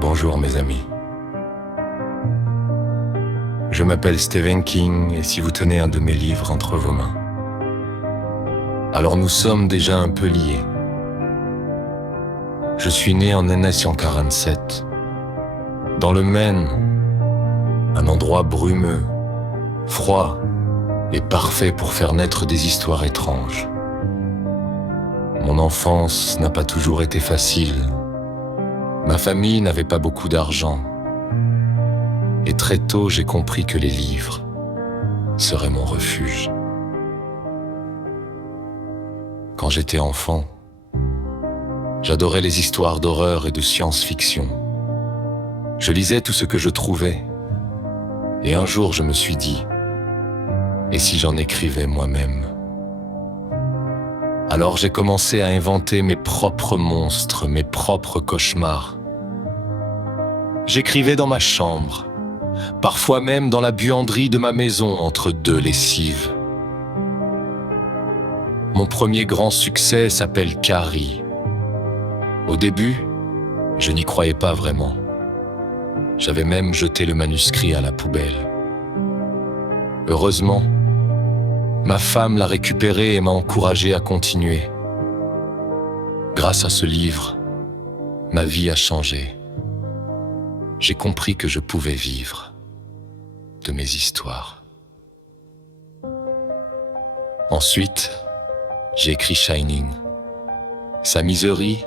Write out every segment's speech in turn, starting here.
Bonjour mes amis. Je m'appelle Stephen King et si vous tenez un de mes livres entre vos mains, alors nous sommes déjà un peu liés. Je suis né en 1947, dans le Maine, un endroit brumeux, froid et parfait pour faire naître des histoires étranges. Mon enfance n'a pas toujours été facile. Ma famille n'avait pas beaucoup d'argent. Et très tôt, j'ai compris que les livres seraient mon refuge. Quand j'étais enfant, j'adorais les histoires d'horreur et de science-fiction. Je lisais tout ce que je trouvais. Et un jour, je me suis dit, et si j'en écrivais moi-même ? Alors j'ai commencé à inventer mes propres monstres, mes propres cauchemars. J'écrivais dans ma chambre, parfois même dans la buanderie de ma maison entre deux lessives. Mon premier grand succès s'appelle Carrie. Au début, je n'y croyais pas vraiment. J'avais même jeté le manuscrit à la poubelle. Heureusement, ma femme l'a récupéré et m'a encouragé à continuer. Grâce à ce livre, ma vie a changé. J'ai compris que je pouvais vivre de mes histoires. Ensuite, j'ai écrit Shining, Sa miserie,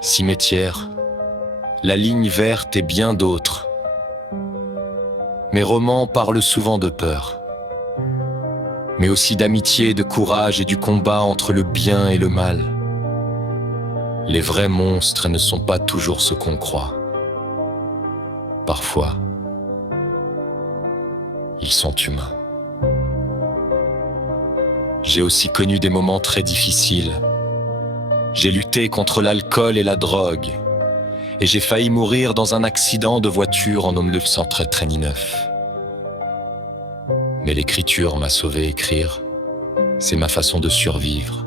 Cimetière, La ligne verte et bien d'autres. Mes romans parlent souvent de peur, mais aussi d'amitié, de courage et du combat entre le bien et le mal. Les vrais monstres ne sont pas toujours ce qu'on croit. Parfois, ils sont humains. J'ai aussi connu des moments très difficiles. J'ai lutté contre l'alcool et la drogue, et j'ai failli mourir dans un accident de voiture en 1999. Mais l'écriture m'a sauvé. Écrire, c'est ma façon de survivre,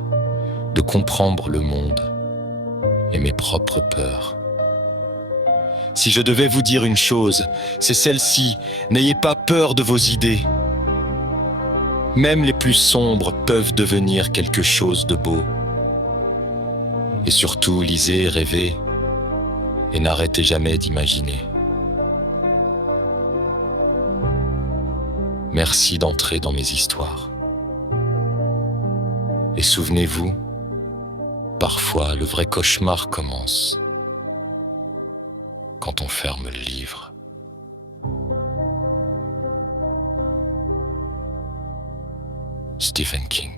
de comprendre le monde et mes propres peurs. Si je devais vous dire une chose, c'est celle-ci: n'ayez pas peur de vos idées. Même les plus sombres peuvent devenir quelque chose de beau. Et surtout, lisez, rêvez, et n'arrêtez jamais d'imaginer. Merci d'entrer dans mes histoires. Et souvenez-vous, parfois le vrai cauchemar commence quand on ferme le livre. Stephen King.